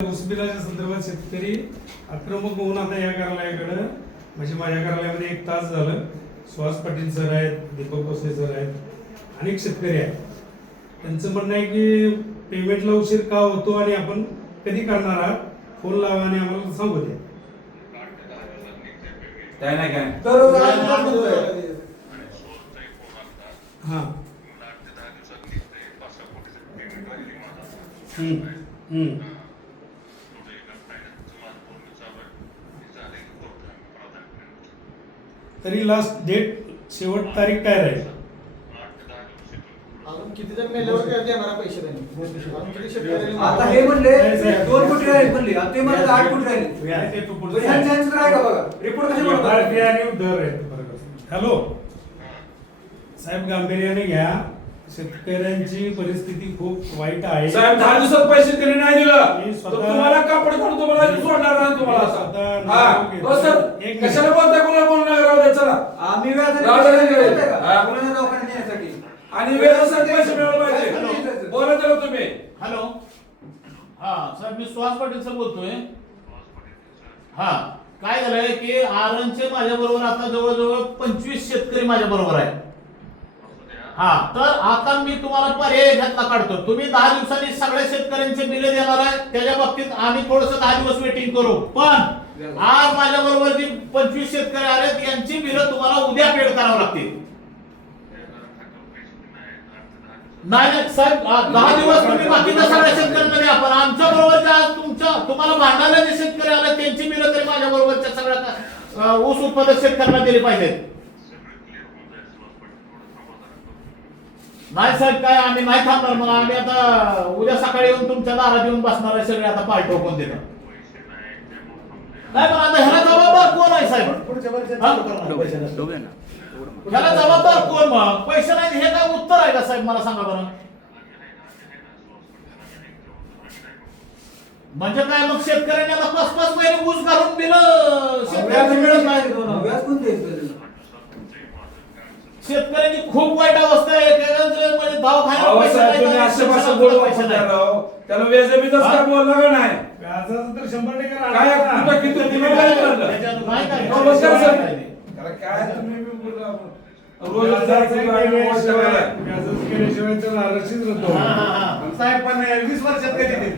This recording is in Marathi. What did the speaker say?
ऊसबिलाच्या संदर्भात शेतकरी आक्रमक होऊन आता या कार्यालयाकडे म्हणजे माझ्या कार्यालयामध्ये 1 तास झालं. सुहास पाटील सर आहेत, दीपक भोसले सर आहेत, अनेक शेतकरी आहेत. त्यांचं म्हणणं आहे की पेमेंटला उशीर का होतो आणि आपण कधी करणार आहात, फोन लावा आणि आम्हाला सांगू द्या. काय नाही काय हां तरी लास्ट डेट शेवट तारीख काय राहील? अजून किती जण मेल्यावर काय देणार पैसे त्यांनी? अजून किती शेतकरी आता हे म्हणले 2 कोटी राहील म्हणले, आता ते म्हणले 8 कोटी राहील. ह्यांचं काय का बघा रिपोर्ट कसे हॅलो साहेब, गांभीर्याने घ्या. शेतकऱ्यांची परिस्थिती खूप वाईट आहे. साहेब 10 दिवसात पैसे त्यांनी नाही दिलं मी तर स्वतः- तुम्हाला कापड काढून तुम्हाला सोडणार नाही तुम्हाला मी स्वतः असं. हा घेतो. हो सर, एक कशाला बोलताय, कोणाला बोलणार राहू द्या चला. आम्ही व्याजाने राहू पैसे दे, देत नाही का? हा. कोणाला दवाखान्यात नेण्यासाठी आणि वेळेसाठी पैसे मिळवले पाहिजे. बोला तर तुम्ही. हॅलो, हा साहेब, मी सुहास पाटील सर बोलतोय. हा, काय झालंय की आरणचे माझ्या बरोबर आता जवळजवळ 25 शेतकरी माझ्या बरोबर आहेत. हा, तर आता मी तुम्हाला पर्याय घातला काढतो. तुम्ही 10 दिवसांनी सगळ्या शेतकऱ्यांचे बिल देणार आहे, त्याच्या बाबतीत आम्ही थोडस 10 दिवस वेटिंग करू. पण आज माझ्या बरोबर जी 25 शेतकरी आलेत यांची बिल तुम्हाला उद्या पेड करावं लागतील. नाही साहेब, 10 दिवस तुम्ही बाकीच्या सगळ्या शेतकऱ्यांना द्या, पण आमच्या बरोबर ज्या तुम्हाला भांडायला जे शेतकरी आले त्यांची बिल तरी माझ्या बरोबरच्या सगळ्या ऊस उत्पादक शेतकऱ्यांना दिली पाहिजेत. नाही साहेब, काय आम्ही नाही थांबणार. मग आम्ही आता उद्या सकाळी येऊन तुमच्या दारात येऊन बसणार आहे सगळे. आता पाय ठोकून देणार नाही, पण आता ह्याला जबाबदार कोण आहे साहेब? ह्याला जबाबदार कोण? मग पैसे नाही हे काय उत्तर आहे का साहेब? मला सांगा बरं. म्हणजे काय मग शेतकऱ्यांनी आता 5-5 महिने ऊस घालून दिलं, शेतकऱ्यांना मिळत नाही. व्याज कोण द्यायचं? शेतकऱ्यांची खूप वाईट अवस्था आहे. म्हणजे अहो साहेब, तुम्ही अशा भाषा बोलू नका राव. त्याला व्याजाबीजच काय बोलला का नाही? व्याजाचं तर 100% काय कुठं किती तुम्ही काय बोलला? नमस्कार सर. त्याला काय तुम्ही बी बोलला? रोज जायचं आणि वाट ठेवायला. व्याजाचं केल्याशिवाय तर नाराजीच राहतो. साहेब, पण 20 वर्षात कधी